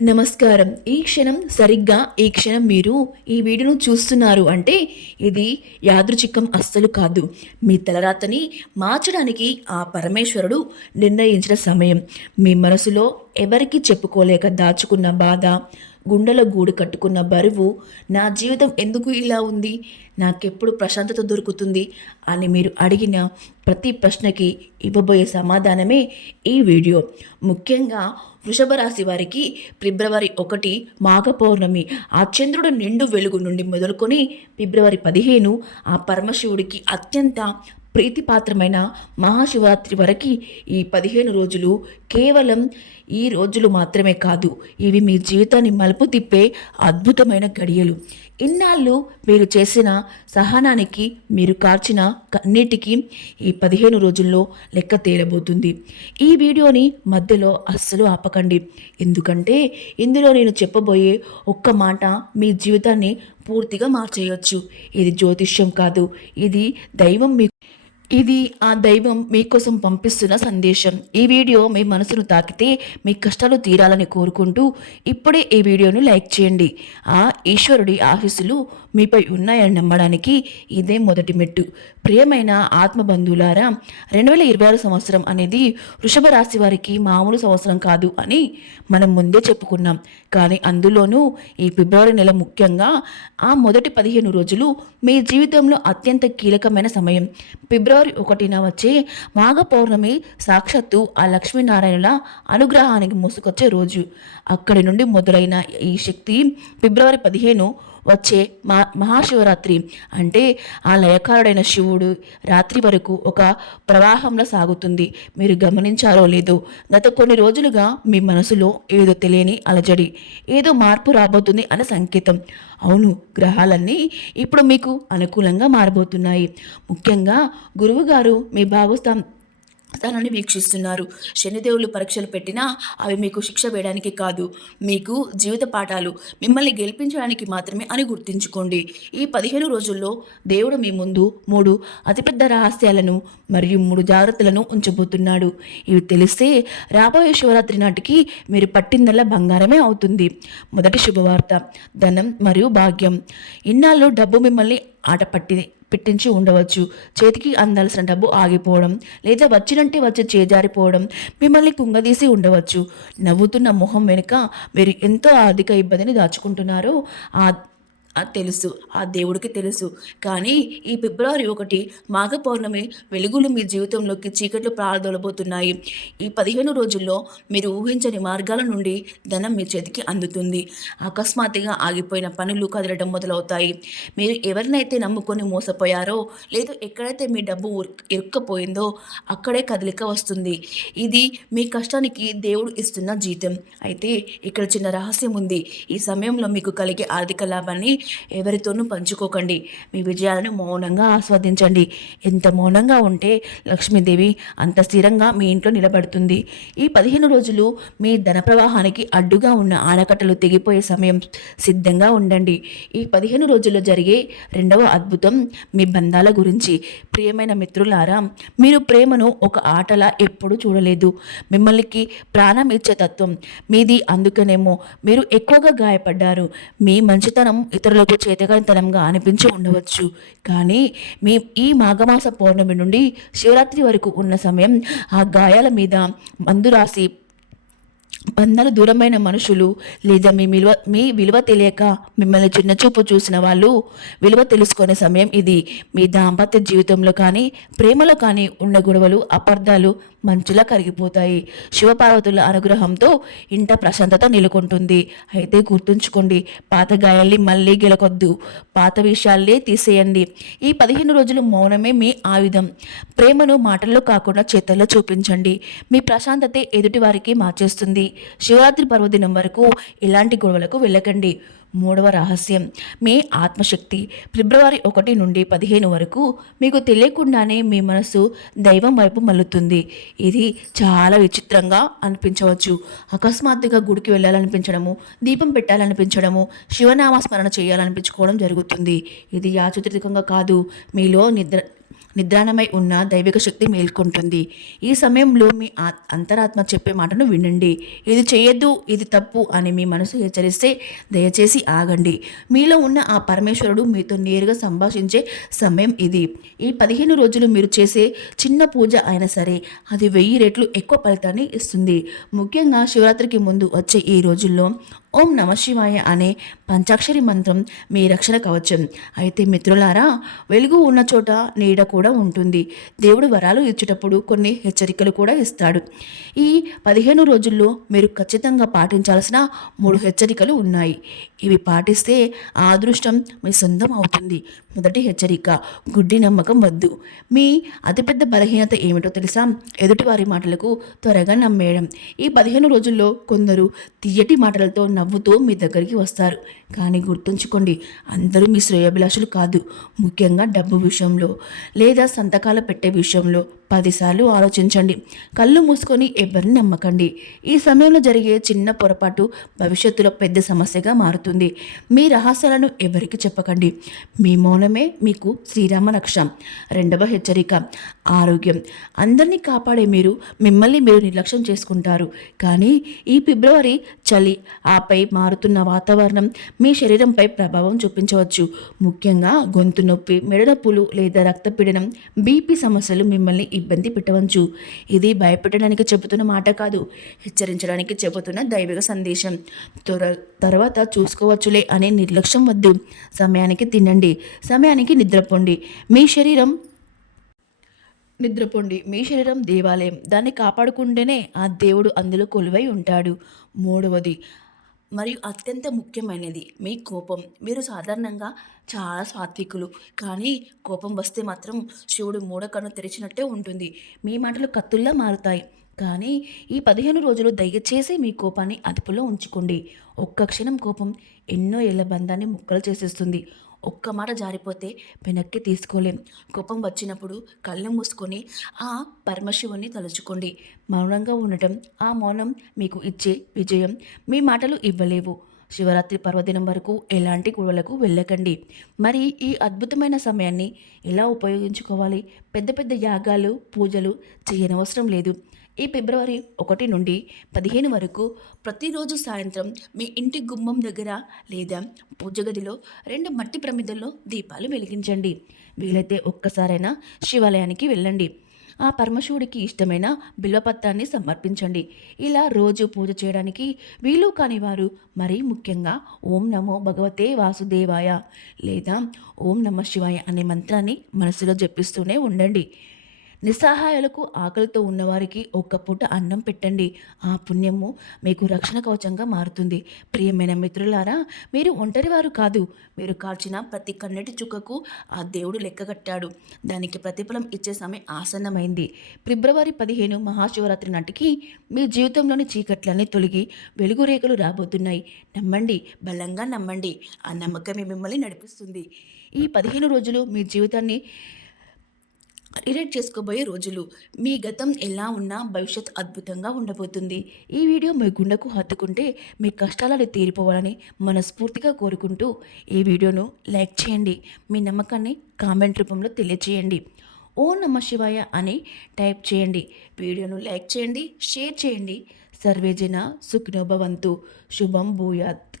నమస్కారం. ఈ క్షణం మీరు ఈ వీడియోను చూస్తున్నారు అంటే ఇది యాదృచ్ఛికం అస్సలు కాదు. మీ తలరాతని మార్చడానికి ఆ పరమేశ్వరుడు నిర్ణయించిన సమయం. మీ మనసులో ఎవరికీ చెప్పుకోలేక దాచుకున్న బాధ, గుండెలో గూడు కట్టుకున్న బరువు, నా జీవితం ఎందుకు ఇలా ఉంది, నాకెప్పుడు ప్రశాంతత దొరుకుతుంది అని మీరు అడిగిన ప్రతి ప్రశ్నకి ఇవ్వబోయే సమాధానమే ఈ వీడియో. ముఖ్యంగా వృషభ రాశి వారికి ఫిబ్రవరి 1 మాఘ పౌర్ణమి, ఆ చంద్రుడు నిండు వెలుగు నుండి మొదలుకొని ఫిబ్రవరి 15 ఆ పరమశివుడికి అత్యంత ప్రీతిపాత్రమైన మహాశివరాత్రి వరకు ఈ 15 రోజులు కేవలం ఈ రోజులు మాత్రమే కాదు, ఇవి మీ జీవితాన్ని మలుపు తిప్పే అద్భుతమైన గడియలు. ఇన్నాళ్ళు మీరు చేసిన సహనానికి, మీరు కార్చిన కన్నీటికి ఈ 15 రోజుల్లో లెక్క తేలబోతుంది. ఈ వీడియోని మధ్యలో అస్సలు ఆపకండి, ఎందుకంటే ఇందులో నేను చెప్పబోయే ఒక్క మాట మీ జీవితాన్ని పూర్తిగా మార్చేయొచ్చు. ఇది జ్యోతిష్యం కాదు, ఇది ఆ దైవం మీకోసం పంపిస్తున్న సందేశం. ఈ వీడియో మీ మనసును తాకితే మీ కష్టాలు తీరాలని కోరుకుంటూ ఇప్పుడే ఈ వీడియోను లైక్ చేయండి. ఆ ఈశ్వరుడి ఆశీస్సులు మీపై ఉన్నాయని నమ్మడానికి ఇదే మొదటి మెట్టు. ప్రియమైన ఆత్మబంధువులారా, 2026 సంవత్సరం అనేది వృషభ రాశి వారికి మామూలు సంవత్సరం కాదు అని మనం ముందే చెప్పుకున్నాం. కానీ అందులోనూ ఈ ఫిబ్రవరి నెల, ముఖ్యంగా ఆ మొదటి 15 రోజులు మీ జీవితంలో అత్యంత కీలకమైన సమయం. ఫిబ్రవరి 1న వచ్చే మాఘ పౌర్ణమి సాక్షాత్తు ఆ లక్ష్మీనారాయణుల అనుగ్రహానికి మోసుకొచ్చే రోజు. అక్కడి నుండి మొదలైన ఈ శక్తి ఫిబ్రవరి 15 వచ్చే మహాశివరాత్రి అంటే ఆ లయకారుడైన శివుడు రాత్రి వరకు ఒక ప్రవాహంలో సాగుతుంది. మీరు గమనించారో లేదో, గత కొన్ని రోజులుగా మీ మనసులో ఏదో తెలియని అలజడి, ఏదో మార్పు రాబోతుంది అనే సంకేతం. అవును, గ్రహాలన్నీ ఇప్పుడు మీకు అనుకూలంగా మారబోతున్నాయి. ముఖ్యంగా గురువుగారు మీ స్థానాన్ని వీక్షిస్తున్నారు. శనిదేవులు పరీక్షలు పెట్టినా అవి మీకు శిక్ష వేయడానికి కాదు, మీకు జీవిత పాఠాలు, మిమ్మల్ని గెలిపించడానికి మాత్రమే అని గుర్తుంచుకోండి. ఈ 15 రోజుల్లో దేవుడు మీ ముందు 3 అతిపెద్ద రహస్యాలను మరియు 3 జాగ్రత్తలను ఉంచబోతున్నాడు. ఇవి తెలిస్తే రాబోయే శివరాత్రి నాటికి మీరు పట్టిందల్లా బంగారమే అవుతుంది. మొదటి శుభవార్త, ధనం మరియు భాగ్యం. ఇన్నాళ్ళు డబ్బు మిమ్మల్ని ఆట పెట్టించి ఉండవచ్చు. చేతికి అందాల్సిన డబ్బు ఆగిపోవడం, లేదా వచ్చినంటే వచ్చి చేజారిపోవడం మిమ్మల్ని కుంగదీసి ఉండవచ్చు. నవ్వుతున్న మొహం వెనుక మీరు ఎంతో ఆర్థిక ఇబ్బందిని దాచుకుంటున్నారో తెలుసు, ఆ దేవుడికి తెలుసు. కానీ ఈ ఫిబ్రవరి 1 మాఘ పౌర్ణమి వెలుగులు మీ జీవితంలోకి చీకట్లు ప్రారదొలబోతున్నాయి. ఈ 15 రోజుల్లో మీరు ఊహించని మార్గాల నుండి ధనం మీ చేతికి అందుతుంది. అకస్మాత్తుగా ఆగిపోయిన పనులు కదలడం మొదలవుతాయి. మీరు ఎవరినైతే నమ్ముకొని మోసపోయారో, లేదా ఎక్కడైతే మీ డబ్బు ఇరుక్కపోయిందో అక్కడే కదలిక వస్తుంది. ఇది మీ కష్టానికి దేవుడు ఇస్తున్న జీతం. అయితే ఇక్కడ చిన్న రహస్యం ఉంది. ఈ సమయంలో మీకు కలిగే ఆర్థిక లాభాన్ని ఎవరితోనూ పంచుకోకండి. మీ విజయాలను మౌనంగా ఆస్వాదించండి. ఎంత మౌనంగా ఉంటే లక్ష్మీదేవి అంత స్థిరంగా మీ ఇంట్లో నిలబడుతుంది. ఈ 15 రోజులు మీ ధన ప్రవాహానికి అడ్డుగా ఉన్న ఆనకట్టలు తెగిపోయే సమయం. సిద్ధంగా ఉండండి. ఈ 15 రోజుల్లో జరిగే రెండవ అద్భుతం మీ బంధాల గురించి. ప్రియమైన మిత్రులారా, మీరు ప్రేమను ఒక ఆటలా ఎప్పుడూ చూడలేదు. మిమ్మల్ని ప్రాణం ఇచ్చే తత్వం మీది. అందుకనేమో మీరు ఎక్కువగా గాయపడ్డారు. మీ మంచితనం ఇతరులకు చేతకానితనంగా అనిపించి ఉండవచ్చు. కానీ ఈ మాఘమాస పౌర్ణమి నుండి శివరాత్రి వరకు ఉన్న సమయం ఆ గాయాల మీద మందు రాసి, బంధాలు దూరమైన మనుషులు, లేదా మీ విలువ తెలియక మిమ్మల్ని చిన్నచూపు చూసిన వాళ్ళు విలువ తెలుసుకునే సమయం ఇది. మీ దాంపత్య జీవితంలో కానీ, ప్రేమలో కానీ ఉన్న గొడవలు, అపార్థాలు మంచులా కరిగిపోతాయి. శివపార్వతుల అనుగ్రహంతో ఇంట ప్రశాంతత నెలకొంటుంది. అయితే గుర్తుంచుకోండి, పాత గాయాల్ని మళ్ళీ గెలకొద్దు, పాత విషయాలే తీసేయండి. ఈ 15 రోజులు మౌనమే మీ ఆయుధం. ప్రేమను మాటల్లో కాకుండా చేతల్లో చూపించండి. మీ ప్రశాంతతే ఎదుటివారికి మార్చేస్తుంది. శివరాత్రి పర్వదినం వరకు ఇలాంటి గొడవలకు వెళ్ళకండి. మూడవ రహస్యం, మీ ఆత్మశక్తి. ఫిబ్రవరి 1 నుండి 15 వరకు మీకు తెలియకుండానే మీ మనసు దైవం వైపు మల్లుతుంది. ఇది చాలా విచిత్రంగా అనిపించవచ్చు. అకస్మాత్తుగా గుడికి వెళ్ళాలనిపించడము, దీపం పెట్టాలనిపించడము, శివనామస్మరణ చేయాలనిపించుకోవడం జరుగుతుంది. ఇది యాదృచ్ఛికంగా కాదు, మీలో నిద్రాణమై ఉన్న దైవిక శక్తి మేల్కొంటుంది. ఈ సమయంలో మీ అంతరాత్మ చెప్పే మాటను వినండి. ఇది చేయొద్దు, ఇది తప్పు అని మీ మనసు హెచ్చరిస్తే దయచేసి ఆగండి. మీలో ఉన్న ఆ పరమేశ్వరుడు మీతో నేరుగా సంభాషించే సమయం ఇది. ఈ 15 రోజులు మీరు చేసే చిన్న పూజ అయినా సరే అది 1000 రెట్లు ఎక్కువ ఫలితాన్ని ఇస్తుంది. ముఖ్యంగా శివరాత్రికి ముందు వచ్చే ఈ రోజుల్లో ఓం నమ శివాయ అనే పంచాక్షరి మంత్రం మీ రక్షణ కవచం. అయితే మిత్రులారా, వెలుగు ఉన్న చోట నీడ కూడా ఉంటుంది. దేవుడు వరాలు ఇచ్చేటప్పుడు కొన్ని హెచ్చరికలు కూడా ఇస్తాడు. ఈ 15 రోజుల్లో మీరు ఖచ్చితంగా పాటించాల్సిన 3 హెచ్చరికలు ఉన్నాయి. ఇవి పాటిస్తే ఆ అదృష్టం మీ సొంతం అవుతుంది. మొదటి హెచ్చరిక, గుడ్డి నమ్మకం వద్దు. మీ అతిపెద్ద బలహీనత ఏమిటో తెలుసా? ఎదుటివారి మాటలకు త్వరగా నమ్మేయడం. ఈ 15 రోజుల్లో కొందరు తీయటి మాటలతో నవ్వుతూ మీ దగ్గరికి వస్తారు. కానీ గుర్తుంచుకోండి, అందరూ మీ శ్రేయోభిలాషులు కాదు. ముఖ్యంగా డబ్బు విషయంలో లేదా సంతకాలు పెట్టే విషయంలో 10 సార్లు ఆలోచించండి. కళ్ళు మూసుకొని ఎవరిని నమ్మకండి. ఈ సమయంలో జరిగే చిన్న పొరపాటు భవిష్యత్తులో పెద్ద సమస్యగా మారుతుంది. మీ రహస్యాలను ఎవరికి చెప్పకండి. మీ మౌనమే మీకు శ్రీరామ రక్ష. రెండవ హెచ్చరిక, ఆరోగ్యం. అందరినీ కాపాడే మీరు మిమ్మల్ని మీరు నిర్లక్ష్యం చేసుకుంటారు. కానీ ఈ ఫిబ్రవరి చలి, ఆపై మారుతున్న వాతావరణం మీ శరీరంపై ప్రభావం చూపించవచ్చు. ముఖ్యంగా గొంతు నొప్పి, మెడ నొప్పులు లేదా రక్తపీడనం, బీపీ సమస్యలు మిమ్మల్ని ఇబ్బంది పెట్టవచ్చు. ఇది భయపెట్టడానికి చెబుతున్న మాట కాదు, హెచ్చరించడానికి చెబుతున్న దైవిక సందేశం. తర్వాత చూసుకోవచ్చులే అనే నిర్లక్ష్యం వద్దు. సమయానికి తినండి, సమయానికి నిద్రపోండి. మీ శరీరం దేవాలయం. దాన్ని కాపాడుకుంటేనే ఆ దేవుడు అందులో కొలువై ఉంటాడు. మూడవది మరియు అత్యంత ముఖ్యమైనది, మీ కోపం. మీరు సాధారణంగా చాలా సాత్వికులు, కానీ కోపం వస్తే మాత్రం శివుడు మూడ కన్ను తెరిచినట్టే ఉంటుంది. మీ మాటలు కత్తుల్లా మారుతాయి. కానీ ఈ 15 రోజులు దయచేసి మీ కోపాన్ని అదుపులో ఉంచుకోండి. ఒక్క క్షణం కోపం ఎన్నో ఏళ్ల బంధాన్ని ముక్కలు చేసేస్తుంది. ఒక్క మాట జారిపోతే వెనక్కి తీసుకోలేం. కోపం వచ్చినప్పుడు కళ్ళు మూసుకొని ఆ పరమశివుని తలుచుకోండి. మౌనంగా ఉండటం, ఆ మౌనం మీకు ఇచ్చే విజయం మీ మాటలు ఇవ్వలేవు. శివరాత్రి పర్వదినం వరకు ఎలాంటి గొడవలకు వెళ్ళకండి. మరి ఈ అద్భుతమైన సమయాన్ని ఎలా ఉపయోగించుకోవాలి? పెద్ద పెద్ద యాగాలు, పూజలు చేయనవసరం లేదు. ఈ ఫిబ్రవరి 1 నుండి 15 వరకు ప్రతిరోజు సాయంత్రం మీ ఇంటి గుమ్మం దగ్గర లేదా పూజ గదిలో 2 మట్టి ప్రమిదల్లో దీపాలు వెలిగించండి. వీలైతే ఒక్కసారైనా శివాలయానికి వెళ్ళండి. ఆ పరమశివుడికి ఇష్టమైన బిల్వపత్రాన్ని సమర్పించండి. ఇలా రోజు పూజ చేయడానికి వీలు కాని వారు మరీ ముఖ్యంగా ఓం నమో భగవతే వాసుదేవాయ లేదా ఓం నమ శివాయ అనే మంత్రాన్ని మనసులో జపిస్తూనే ఉండండి. నిస్సహాయాలకు, ఆకలితో ఉన్నవారికి ఒక్క పూట అన్నం పెట్టండి. ఆ పుణ్యము మీకు రక్షణ కవచంగా మారుతుంది. ప్రియమైన మిత్రులారా, మీరు ఒంటరివారు కాదు. మీరు కాల్చిన ప్రతి కన్నటి చుక్కకు ఆ దేవుడు లెక్కగట్టాడు. దానికి ప్రతిఫలం ఇచ్చే సమయం ఆసన్నమైంది. ఫిబ్రవరి 15 మహాశివరాత్రి నాటికి మీ జీవితంలోని చీకట్లన్నీ తొలగి వెలుగు రేఖలు రాబోతున్నాయి. నమ్మండి, బలంగా నమ్మండి. ఆ నమ్మకమే మిమ్మల్ని నడిపిస్తుంది. ఈ 15 రోజులు మీ జీవితాన్ని రిలేట్ చేసుకోబోయే రోజులు. మీ గతం ఎలా ఉన్నా భవిష్యత్ అద్భుతంగా ఉండబోతుంది. ఈ వీడియో మీ గుండెకు హత్తుకుంటే మీ కష్టాలను తీరిపోవాలని మనస్ఫూర్తిగా కోరుకుంటూ ఈ వీడియోను లైక్ చేయండి. మీ నమ్మకాన్ని కామెంట్ రూపంలో తెలియచేయండి. ఓం నమ శివాయ అని టైప్ చేయండి. వీడియోను లైక్ చేయండి, షేర్ చేయండి. సర్వేజన సుఖినో భవంతు. శుభం భూయాత్.